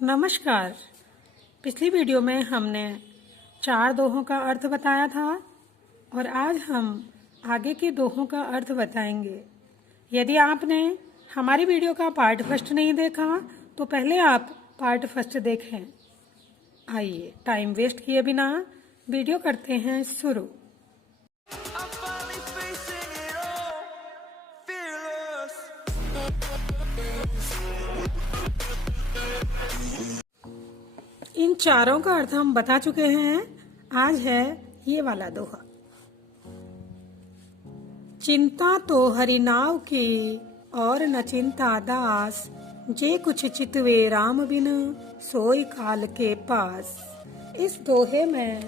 नमस्कार। पिछली वीडियो में हमने 4 दोहों का अर्थ बताया था और आज हम आगे के दोहों का अर्थ बताएंगे। यदि आपने हमारी वीडियो का पार्ट फर्स्ट नहीं देखा तो पहले आप पार्ट फर्स्ट देखें। आइए टाइम वेस्ट किए बिना वीडियो करते हैं शुरू। इन चारों का अर्थ हम बता चुके हैं। आज है ये वाला दोहा। चिंता तो हरि नाव की और न चिंता दास, जे कुछ चितवे राम बिन सोई काल के पास। इस दोहे में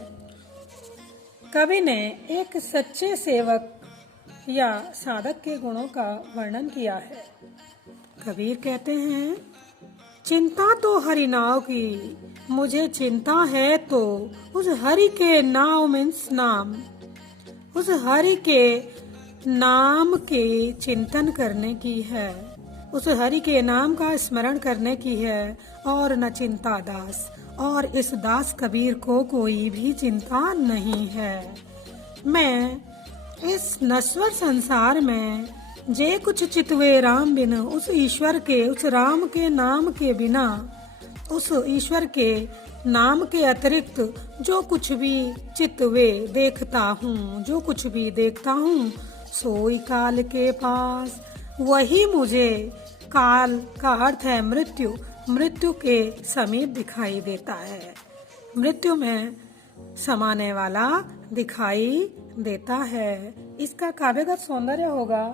कवि ने एक सच्चे सेवक या साधक के गुणों का वर्णन किया है। कबीर कहते हैं, चिंता तो हरि नाव की, मुझे चिंता है तो उस हरि के नाव मीन्स नाम, उस हरि के नाम के चिंतन करने की है, उस हरि के नाम का स्मरण करने की है। और न चिंता दास, और इस दास कबीर को कोई भी चिंता नहीं है। मैं इस नश्वर संसार में जे कुछ चितवे राम बिन, उस ईश्वर के, उस राम के नाम के बिना, उस ईश्वर के नाम के अतिरिक्त जो कुछ भी चितवे देखता हूँ, जो कुछ भी देखता हूँ, सोई काल के पास, वही मुझे, काल का अर्थ है मृत्यु, मृत्यु के समीप दिखाई देता है, मृत्यु में समाने वाला दिखाई देता है। इसका काव्यगत सौंदर्य होगा।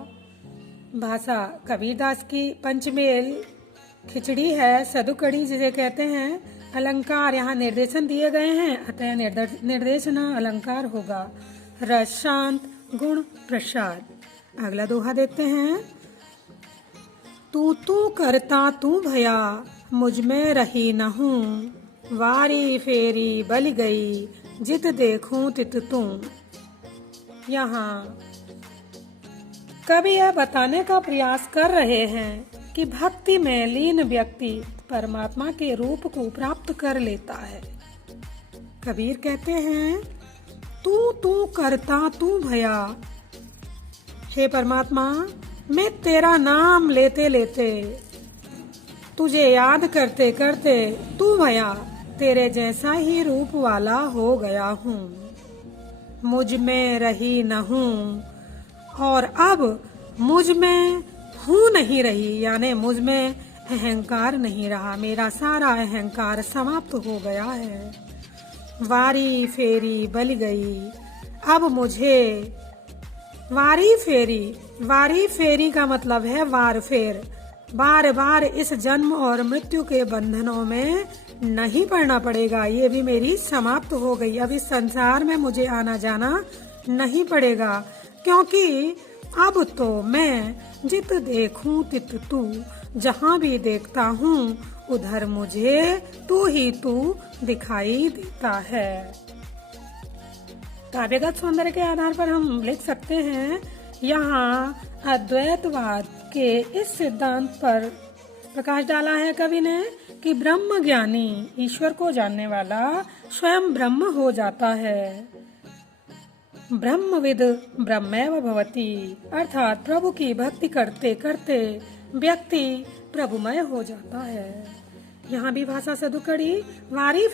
भाषा कबीरदास की पंचमेल खिचड़ी है, सदुकड़ी जिसे कहते हैं। अलंकार यहाँ निर्देशन दिए गए हैं, अतः निर्देशन अलंकार होगा। रस शांत, गुण प्रसाद। अगला दोहा देखते हैं। तू करता तू भया, मुझ में रही न हूँ, वारी फेरी बल गई, जित देखूं तित तू। यहाँ कवि यह बताने का प्रयास कर रहे हैं कि भक्ति में लीन व्यक्ति परमात्मा के रूप को प्राप्त कर लेता है। कबीर कहते हैं, तू करता तू भया, हे परमात्मा, मैं तेरा नाम लेते लेते, तुझे याद करते करते तू भया, तेरे जैसा ही रूप वाला हो गया हूँ, मुझ में रही न हूँ, और अब मुझ में हूँ नहीं रही, यानी मुझ में अहंकार नहीं रहा, मेरा सारा अहंकार समाप्त हो गया है। वारी फेरी बल गई, अब मुझे वारी फेरी का मतलब है वार फेर, बार बार इस जन्म और मृत्यु के बंधनों में नहीं पड़ना पड़ेगा। ये भी मेरी समाप्त हो गई। अब इस संसार में मुझे आना जाना नहीं पड़ेगा, क्योंकि अब तो मैं जित देखूं तित तू, जहाँ भी देखता हूँ उधर मुझे तू ही तू दिखाई देता है। काव्यगत सौंदर्य के आधार पर हम लिख सकते हैं, यहाँ अद्वैतवाद के इस सिद्धांत पर प्रकाश डाला है कवि ने कि ब्रह्म ज्ञानी, ईश्वर को जानने वाला, स्वयं ब्रह्म हो जाता है। ब्रह्मविद ब्रह्मैव भवति, अर्थात प्रभु की भक्ति करते करते व्यक्ति प्रभुमय हो जाता है। यहाँ भी भाषा सदुकड़ी। वारी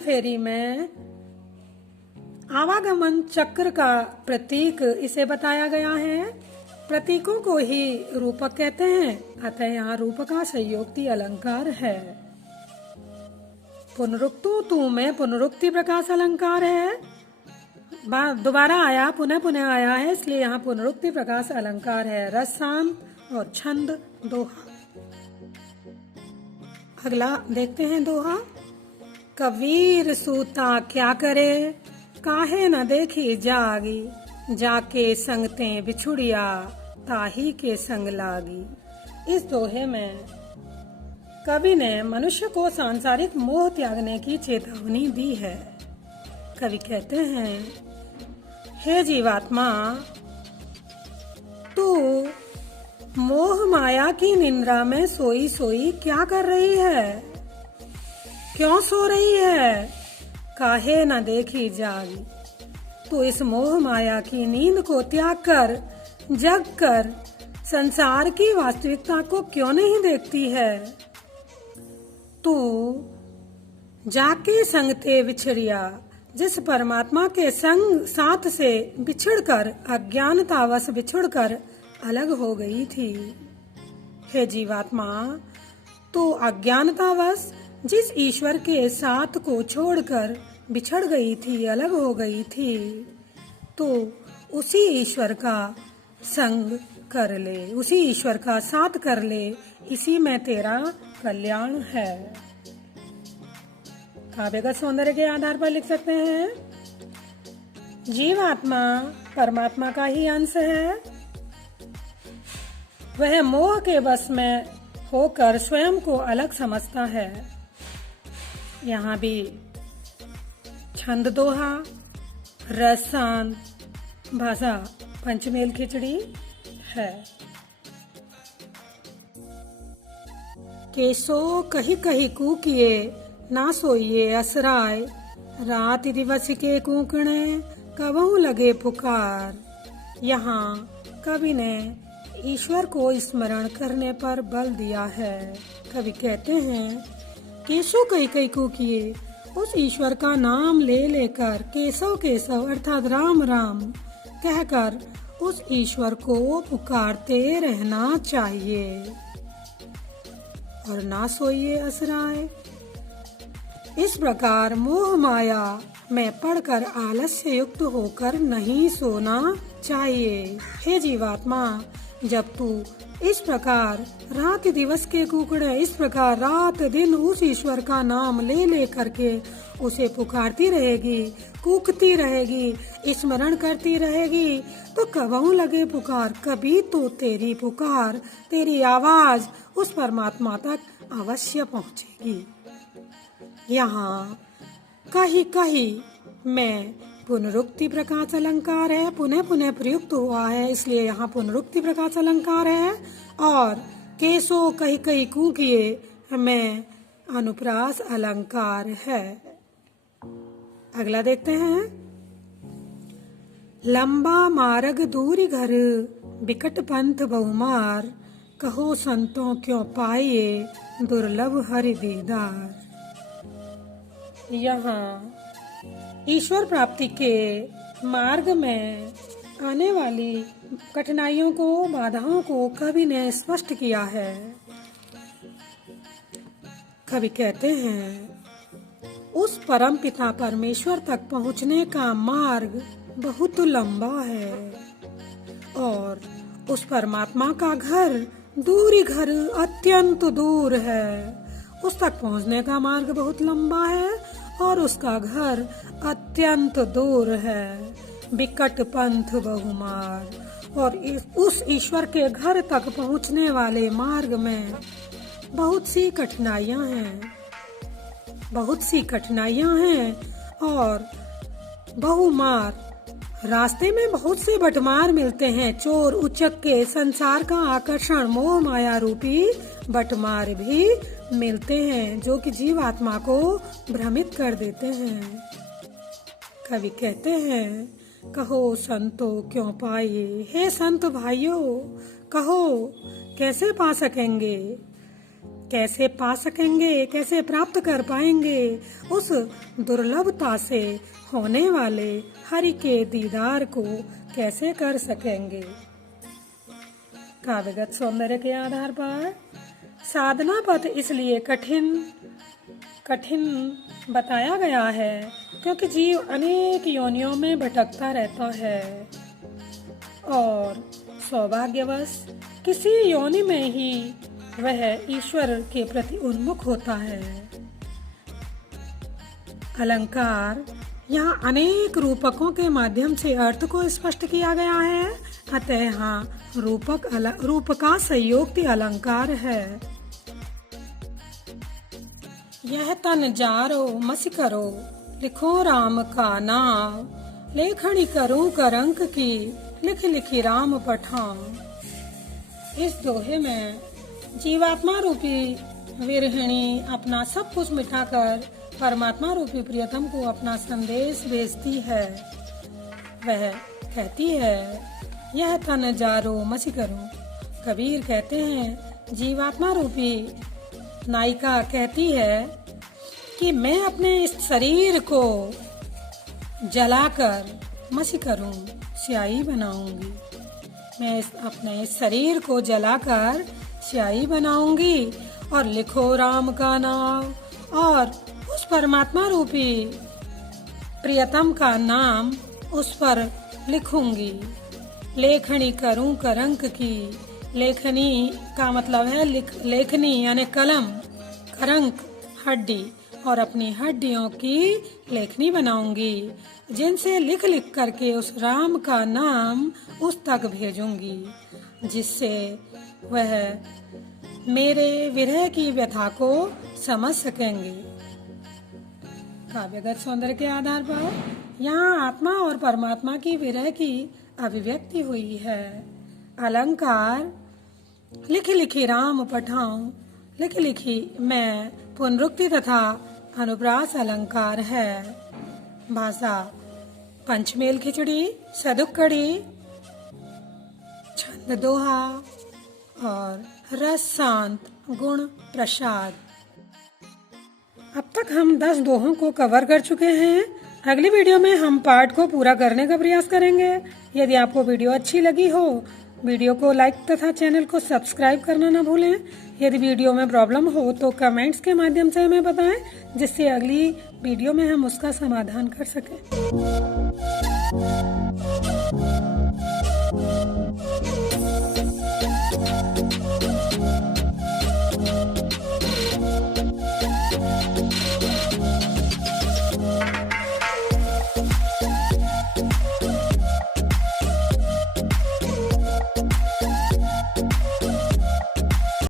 फेरी में आवागमन चक्र का प्रतीक इसे बताया गया है। प्रतीकों को ही रूपक कहते हैं, अतः यहाँ रूपक का संयोक्ति अलंकार है। पुनरुक्तो तू में पुनरुक्ति प्रकाश अलंकार है, दोबारा आया, पुनः आया है, इसलिए यहाँ पुनरुक्ति प्रकाश अलंकार है। रस शांत और छंद दोहा। अगला देखते हैं दोहा। कबीर सूता क्या करे, काहे न देखी जागी, जाके संगते बिछुड़िया, ताही के संग लागी। इस दोहे में कवि ने मनुष्य को सांसारिक मोह त्यागने की चेतावनी दी है। कवि कहते हैं, हे जीवात्मा, तू माया की निंद्रा में सोई सोई क्या कर रही है? क्यों सो रही है? काहे न देखी जागी। तो इस मोह माया की नींद को त्याग कर, जग कर संसार की वास्तविकता को क्यों नहीं देखती है? तू जाके संग ते विछड़िया, जिस परमात्मा के संग साथ से बिछड़कर अज्ञानतावश बिछुड़कर अलग हो गई थी। हे जीवात्मा, तो अज्ञानतावश जिस ईश्वर के साथ को छोड़कर बिछड़ गई थी, अलग हो गई थी, तो उसी ईश्वर का संग कर ले, उसी ईश्वर का साथ कर ले, इसी में तेरा कल्याण है। काव्यगत सौंदर्य के आधार पर लिख सकते हैं, जीवात्मा परमात्मा का ही अंश है। वह मोह के वश में होकर स्वयं को अलग समझता है। यहाँ भी छंद दोहा, रस शांत, भाषा पंचमेल खिचड़ी है। केसो कही कही कूकिए, ना सोइए असराय, रात दिवस के कूकणे कबहू लगे पुकार। यहाँ कवि ने ईश्वर को स्मरण करने पर बल दिया है। कवि कहते हैं, केशव कई कई कूकिए, उस ईश्वर का नाम ले लेकर केशव केशव अर्थात राम राम कहकर उस ईश्वर को पुकारते रहना चाहिए। और ना सोइए असराय, इस प्रकार मोह माया में पड़कर आलस्य युक्त होकर नहीं सोना चाहिए। हे जीवात्मा, जब तू इस प्रकार रात दिवस के कुकड़े इस प्रकार रात दिन उस ईश्वर का नाम ले ले करके उसे पुकारती रहेगी, कूकती रहेगी, स्मरण करती रहेगी, तो कबहू लगे पुकार, कभी तो तेरी पुकार, तेरी आवाज उस परमात्मा तक अवश्य पहुंचेगी। यहाँ कहीं कहीं में पुनरुक्ति प्रकाश अलंकार है, पुनः पुनः प्रयुक्त हुआ है, इसलिए यहाँ पुनरुक्ति प्रकाश अलंकार है। और केसो कही कही कूकिए में अनुप्रास अलंकार है। अगला देखते हैं, लंबा मार्ग दूरी घर, बिकट पंथ बहुमार, कहो संतों क्यों पाइए, दुर्लभ हरि दीदार। यहाँ ईश्वर प्राप्ति के मार्ग में आने वाली कठिनाइयों को, बाधाओं को कवि ने स्पष्ट किया है। कवि कहते हैं, उस परम पिता परमेश्वर तक पहुँचने का मार्ग बहुत लंबा है और उस परमात्मा का घर दूरी घर अत्यंत दूर है। उस तक पहुँचने का मार्ग बहुत लंबा है और उसका घर अत्यंत दूर है। बिकट पंथ बहुमार, और उस ईश्वर के घर तक पहुँचने वाले मार्ग में बहुत सी कठिनाइयाँ हैं, बहुत सी कठिनाइयाँ हैं और बहुमार, रास्ते में बहुत से बटमार मिलते हैं। चोर उचक के संसार का आकर्षण मोह माया रूपी बटमार भी मिलते हैं, जो कि जीवात्मा को भ्रमित कर देते हैं। कवि कहते हैं, कहो संतो क्यों पाइए, हे संत भाइयों, कहो कैसे पा सकेंगे, कैसे पा सकेंगे, कैसे प्राप्त कर पाएंगे उस दुर्लभता से होने वाले हरि के दीदार को कैसे कर सकेंगे। काव्यगत सौंदर्य के आधार पर साधना पथ इसलिए कठिन बताया गया है क्योंकि जीव अनेक योनियों में भटकता रहता है और सौभाग्यवश किसी योनि में ही वह ईश्वर के प्रति उन्मुख होता है। अलंकार यहाँ अनेक रूपकों के माध्यम से अर्थ को स्पष्ट किया गया है, अतः यहाँ रूप का संयोक्ति अलंकार है। यह तन जारो मस करो, लिखो राम का नाम, लेखनी करूं करंक की, लिख लिखी राम पठाऊं। इस दोहे में जीवात्मा रूपी विरहिणी अपना सब कुछ मिटाकर परमात्मा रूपी प्रियतम को अपना संदेश भेजती है। वह कहती है, यह तन जारो मसी करो। कबीर कहते हैं, जीवात्मा रूपी नायिका कहती है कि मैं अपने इस शरीर को जलाकर मसी करूं, स्याही बनाऊंगी। मैं अपने इस शरीर को जलाकर स्याही बनाऊंगी और लिखो राम का नाम, और उस परमात्मा रूपी प्रियतम का नाम उस पर लिखूंगी। लेखनी करूं करंक की। लेखनी का मतलब है लेखनी यानी कलम, करंक हड्डी, और अपनी हड्डियों की लेखनी बनाऊंगी, जिनसे लिख लिख करके उस राम का नाम उस तक भेजूंगी, जिससे वह मेरे विरह की व्यथा को समझ सकेंगे। काव्यगत सौंदर्य के आधार पर यहाँ आत्मा और परमात्मा की विरह की अभिव्यक्ति हुई है। अलंकार लिखी लिखी राम पठाऊं, लिखी लिखी मैं पुनरुक्ति तथा अनुप्रास अलंकार है। भाषा पंचमेल खिचड़ी, सदुक्कड़ी, छंद दोहा और रस शांत गुण प्रसाद। अब तक हम 10 दोहों को कवर कर चुके हैं। अगली वीडियो में हम पाठ को पूरा करने का प्रयास करेंगे। यदि आपको वीडियो अच्छी लगी हो, वीडियो को लाइक तथा चैनल को सब्सक्राइब करना न भूलें। यदि वीडियो में प्रॉब्लम हो तो कमेंट्स के माध्यम से हमें बताएं, जिससे अगली वीडियो में हम उसका समाधान कर सकें।